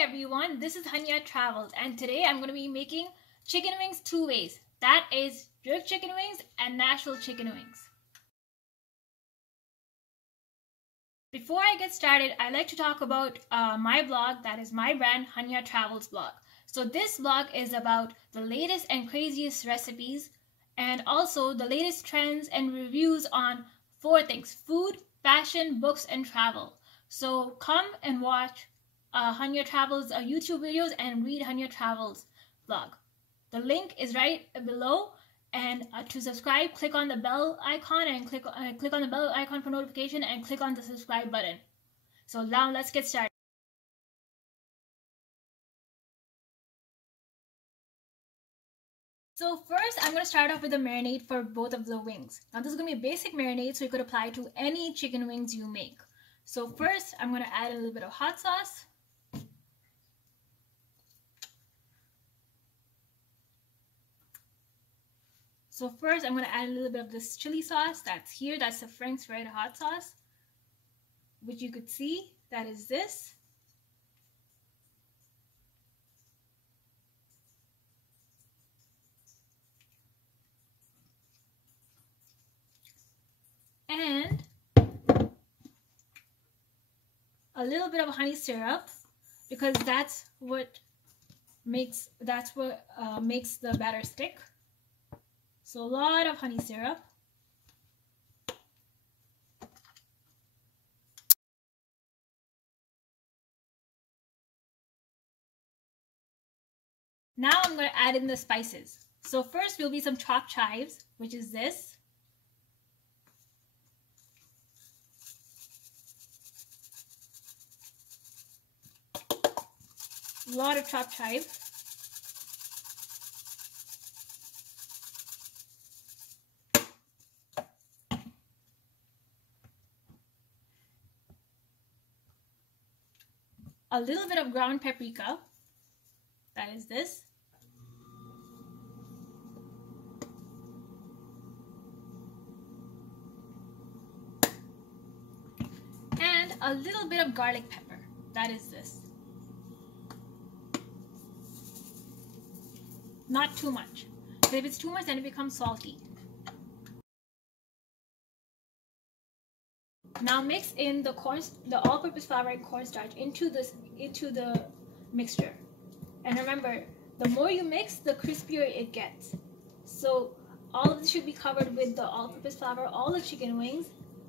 everyone, this is Hunyah Travels, and today I'm going to be making chicken wings two ways. That is jerk chicken wings and Nashville chicken wings. Before I get started, I'd like to talk about my blog, that is my brand, Hunyah Travels blog. So this blog is about the latest and craziest recipes and also the latest trends and reviews on four things: food, fashion, books, and travel. So come and watch Hunyah Travels YouTube videos and read Hunyah Travels blog. The link is right below, and to subscribe, click on the bell icon and click on the bell icon for notification and click on the subscribe button. So now let's get started. So first, I'm going to start off with the marinade for both of the wings. Now this is going to be a basic marinade, so you could apply to any chicken wings you make. So first, I'm going to add a little bit of hot sauce. So first, I'm going to add a little bit of this chili sauce that's here. That's the Frank's Red Hot Sauce, which you could see. That is this. And a little bit of honey syrup, because that's what makes the batter stick. So a lot of honey syrup. Now I'm going to add in the spices. So first will be some chopped chives, which is this. A lot of chopped chive. A little bit of ground paprika. That is this. And a little bit of garlic pepper. That is this. Not too much. Because if it's too much, then it becomes salty. Now mix in the all-purpose flour and cornstarch into the mixture. And remember, the more you mix, the crispier it gets. So all of this should be covered with the all-purpose flour, all the chicken wings,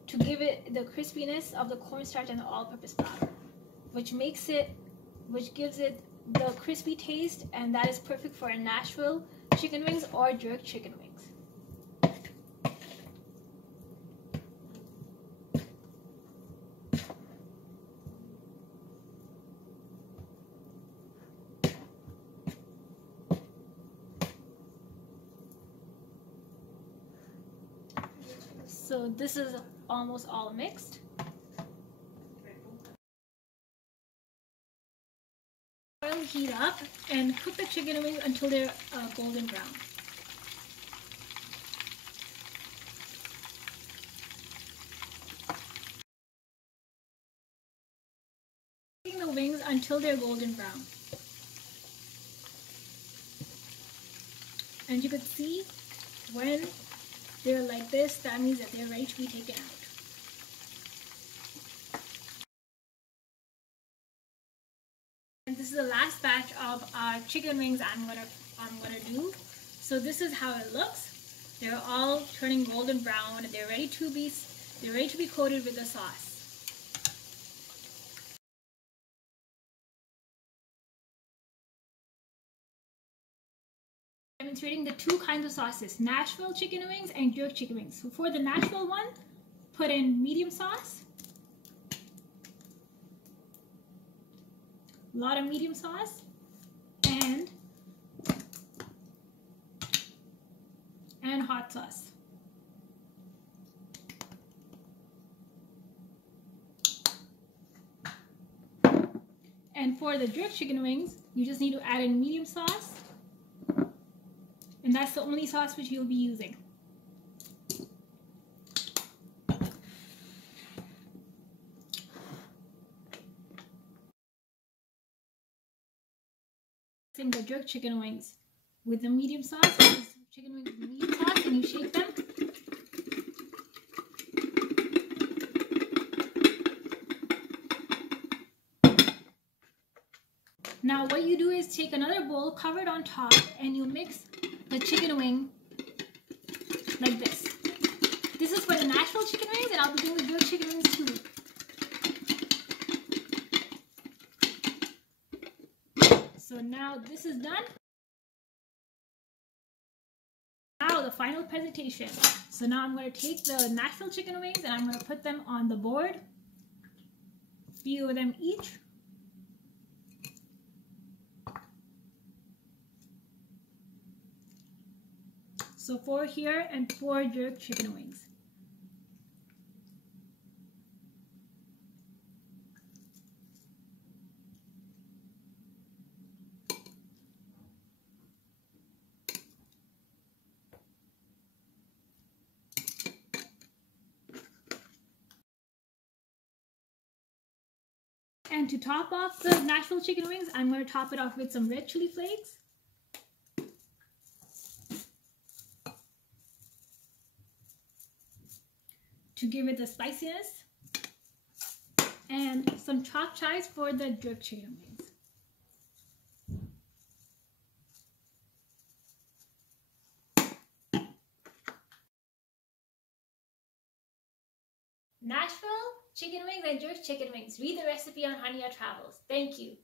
to give it the crispiness of the cornstarch and the all-purpose flour, which gives it the crispy taste, and that is perfect for Nashville chicken wings or jerk chicken wings. So this is almost all mixed. Oil heat up and cook the chicken wings until they're golden brown. Cooking the wings until they're golden brown. And you could see when they're like this, that means that they're ready to be taken out. And this is the last batch of chicken wings I'm gonna do. So this is how it looks. They're all turning golden brown. They're ready to be coated with the sauce. Demonstrating the two kinds of sauces: Nashville chicken wings and jerk chicken wings. So for the Nashville one, put in medium sauce. A lot of medium sauce and hot sauce. And for the jerk chicken wings, you just need to add in medium sauce, and that's the only sauce which you'll be using. Mixing the jerk chicken wings with the medium sauce. Chicken wings with medium sauce, and you shake them. Now what you do is take another bowl, cover it on top, and you mix the chicken wing like this. This is for the Nashville chicken wings, and I'll be doing the jerk chicken wings too. So now this is done. Now the final presentation. So now I'm going to take the Nashville chicken wings and I'm going to put them on the board. Few of them each. So 4 here and 4 jerk chicken wings. And to top off the Nashville chicken wings, I'm going to top it off with some red chili flakes. To give it the spiciness. And some chopped chives for the jerk chicken wings. Nashville chicken wings and jerk chicken wings. Read the recipe on Hunyah Travels. Thank you.